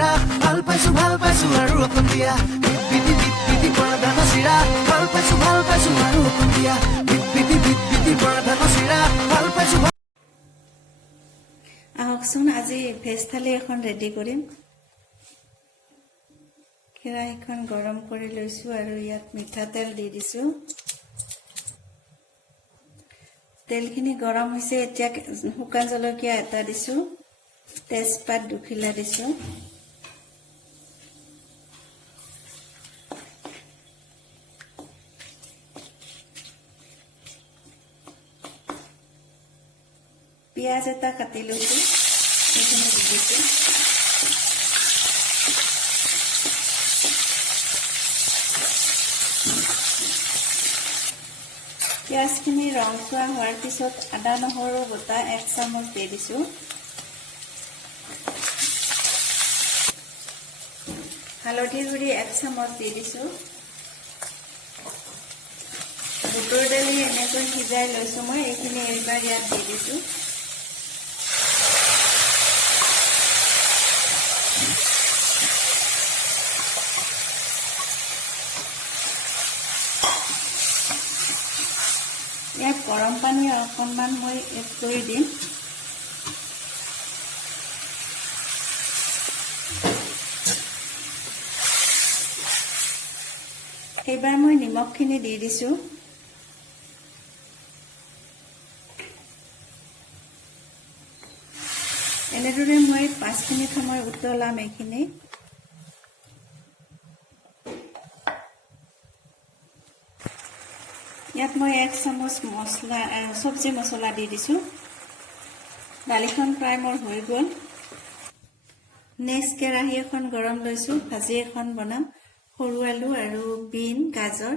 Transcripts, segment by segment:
চিৰা ভাল পাইছো আৰু অকণ দিয়া বিপিতি পৰা ধান চিৰা ভাল পাইছো আৰু অকণ দিয়া বিপিতি পৰা ধান চিৰা ভাল পাইছো। আহকচোন আজি ভেজ থালি এখন ৰেডি কৰিম। কেৰাহীখন গৰম কৰি লৈছো আৰু ইয়াত মিঠাতেল দি দিছো। তেলখিনি গৰম হৈছে। এতিয়া শুকান জলকীয়া এটা দিছো, তেজপাত দুখিলা দিছো, পিঁয়াজ এটা কাটি লৈছো, সেইখিনি দিছো। পিঁয়াজখিনি ৰংচোৱা হোৱাৰ পিছত আদা নহৰু বটা 1 চামুচ দি দিছো। হালধিৰ গুড়ি 1 চামুচ দি দিছো। বুটৰ দালি এনেকৈ সিজাই লৈছো মই, এইখিনি এইবাৰ ইয়াত দি দিছো। ইয়াত গৰম পানী অকণমান মই এড কৰি দিম। এইবাৰ মই নিমখখিনি দি দিছো। এনেদৰে মই 5 মিনিট সময় উতলাম এইখিনি। ইয়াত মই 1 চামুচ চব্জি মছলা দি দিছো। দালিখন প্ৰায় মোৰ হৈ গ'ল। নেক্সট কেৰাহী এখন গৰম লৈছো, ভাজি এখন বনাম। সৰু আলু আৰু বিন, গাজৰ।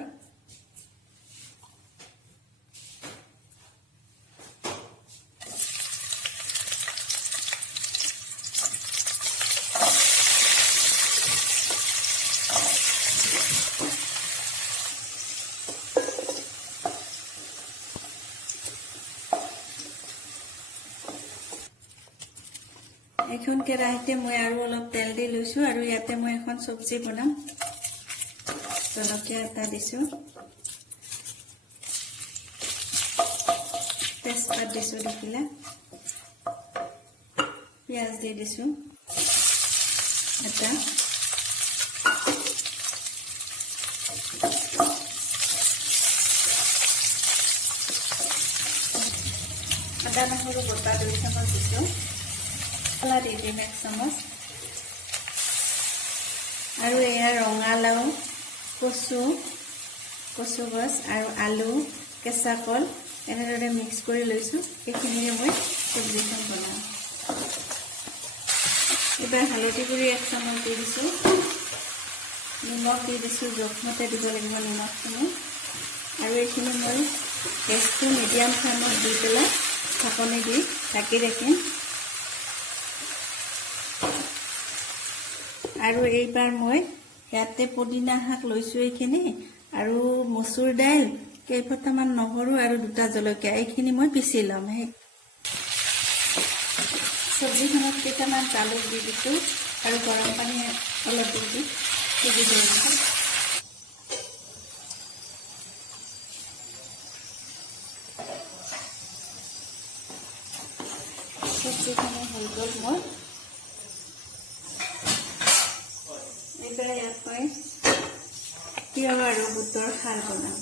এখন কেৰাহীতে মই আৰু অলপ তেল দি লৈছো আৰু ইয়াতে মই এখন চব্জি বনাম। জলকীয়া এটা দিছো, তেজপাত দিছো দুখিলা, পিঁয়াজ দি দিছো এটা, আদা নহৰু বটা 2 চামুচ দিছো, মছলা দি দিম 1 চামুচ, আৰু এয়া ৰঙালাও, কচু গছ আৰু আলু, কেঁচা কল এনেদৰে মিক্স কৰি লৈছো। এইখিনিৰে মই চব্জিখন বনাম। এইবাৰ হালধি গুড়ি 1 চামুচ দি দিছো, নিমখ দি দিছো, জোখমতে দিব লাগিব নিমখখিনি। আৰু এইখিনি মই গেছটো মিডিয়াম ফ্লেমত দি পেলাই ঢাকনি দি ঢাকি ৰাখিম। আৰু এইবাৰ মই ইয়াতে পদিনা শাক লৈছো এইখিনি, আৰু মচুৰ দাইল, কেইফটামান নহৰু আৰু 2টা জলকীয়া, এইখিনি মই পিচি ল'ম। চব্জিখনত কেইটামান জালুক দি দিছো আৰু গৰম পানী অলপ দি দিম। চব্জিখিনি হৈ গ'ল মোৰ। এইবাৰ ইয়াত মই তিয়ঁহ আৰু বুটৰ খাৰ বনাম।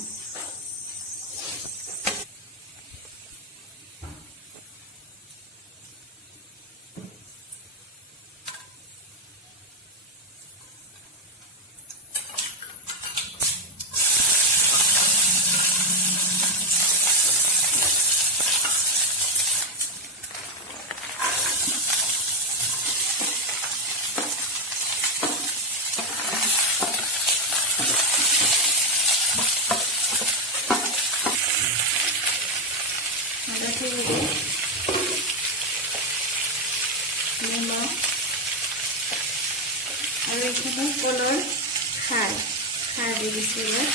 নিমখ আৰু এইখিনি কলৰ খাৰ দি দিছো ইয়াত।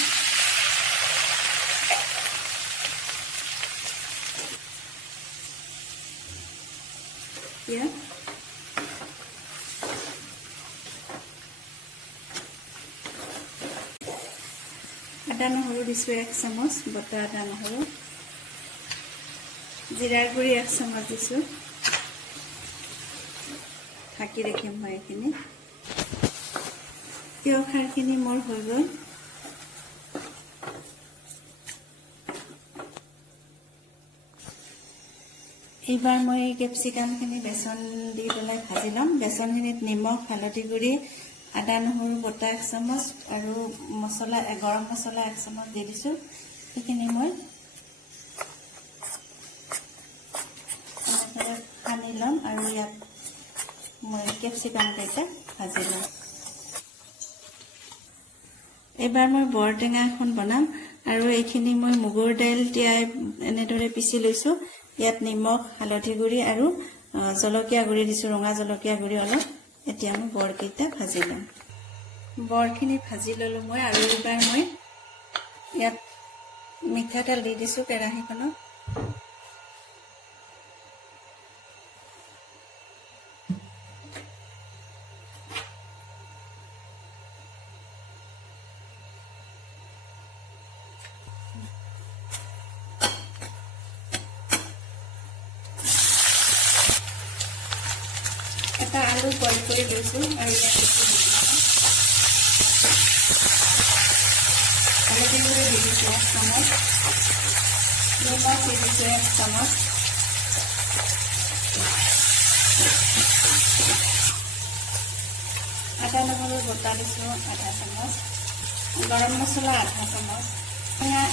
আদা নহৰু দিছোঁ 1 চামুচ বটা আদা নহৰু জিৰাৰ গুড়ি 1 চামুচ দিছোঁ ঢাকি ৰাখিম মই এইখিনি তিয়হ খাৰখিনি মোৰ হৈ গ'ল এইবাৰ মই কেপচিকামখিনি বেচন দি পেলাই ভাজি ল'ম বেচনখিনিত নিমখ হালধি গুড়ি আদা নহৰু বটা 1 চামুচ আৰু মছলা গৰম মছলা 1 চামুচ দি দিছোঁ এইখিনি মই সানি ল'ম আৰু ইয়াত মই কেপচিকাম কেইটা ভাজি ল'ম এইবাৰ মই বৰটেঙা এখন বনাম আৰু এইখিনি মই মুগৰ দাইল তিয়াই এনেদৰে পিচি লৈছোঁ ইয়াত নিমখ হালধি গুড়ি আৰু জলকীয়া গুড়ি দিছোঁ ৰঙা জলকীয়া গুড়ি অলপ এতিয়া মই বৰকেইটা ভাজি ল'ম বৰখিনি ভাজি ল'লোঁ মই আৰু এইবাৰ মই ইয়াত মিঠাতেল দি দিছোঁ কেৰাহীখনত এটা আলু বইল কৰি লৈছোঁ আৰু ইয়াত হালধি গুড়ি দি দিছোঁ 1 চামুচ নিমখ দি দিছোঁ 1 চামুচ আদা নহৰু বটা দিছোঁ আধা চামুচ গৰম মছলা আধা চামুচ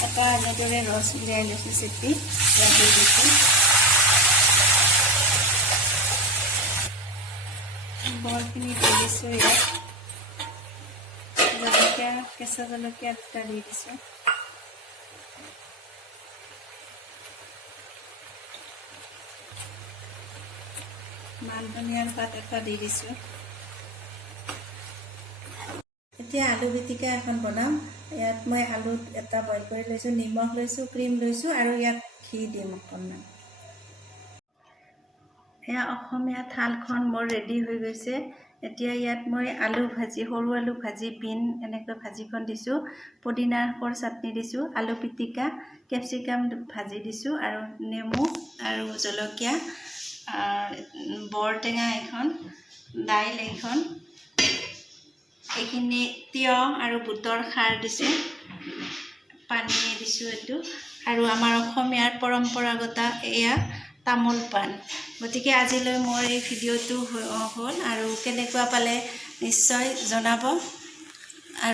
এটা এনেদৰে ৰস উলিয়াই লৈছোঁ চেপি ইয়াত দি দিছোঁ বৰখিনি দি দিছোঁ ইয়াত জলকীয়া কেঁচা জলকীয়া দুটা দি দিছোঁ মান ধনিয়াৰ পাত এটা দি দিছোঁ এতিয়া আলু পিটিকা এখন বনাম ইয়াত মই আলু এটা বইল কৰি লৈছোঁ নিমখ লৈছোঁ ক্ৰীম লৈছোঁ আৰু ইয়াত ঘি দিম অকণমান এয়া অসমীয়া থালখন মোৰ ৰেডি হৈ গৈছে এতিয়া ইয়াত মই আলু ভাজি সৰু আলু ভাজি পিন এনেকৈ ভাজিখন দিছোঁ পুদিনাৰ চাটনি দিছোঁ আলু পিটিকা কেপচিকাম ভাজি দিছোঁ আৰু নেমু আৰু জলকীয়া বৰটেঙা এখন দাইল এখন এইখিনি তিয়হ আৰু বুটৰ খাৰ দিছোঁ পানী দিছোঁ এইটো আৰু আমাৰ অসমীয়াৰ পৰম্পৰাগত এয়া তামোল পাণ গতিকে আজিলৈ মোৰ এই ভিডিঅ'টো হ'ল আৰু কেনেকুৱা পালে নিশ্চয় জনাব